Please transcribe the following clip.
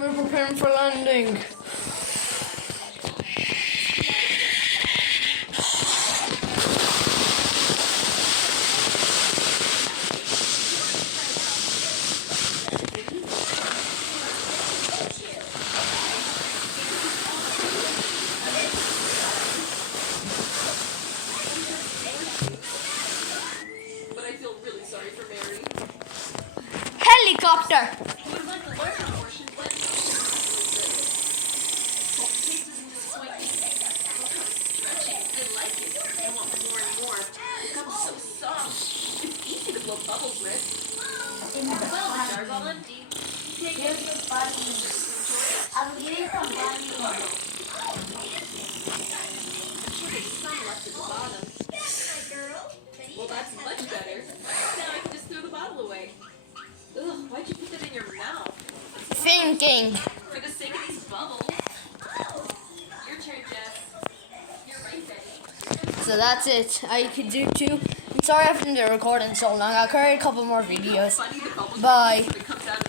We're preparing for landing. But I feel really sorry for Mary. Helicopter! What about the learning portion? What? Taste doesn't disappoint me. Stretching. I like it. I want more and more. It becomes so soft. It's easy to blow bubbles with. Well, the jar's all empty. Take it. Here's the bunny. I'm getting some bunny. I'm sure there's some left at the bottom. Well, that's much better. Now I can just throw the bottle away. Ugh, why'd you put that in your mouth? Thinking. For the sake of these bubbles. Your turn, Jess. You're right, Betty. So that's it. I could do two. I'm sorry I haven't been recording so long. I'll carry a couple more videos. Funny, the bubbles Bye. when it comes out of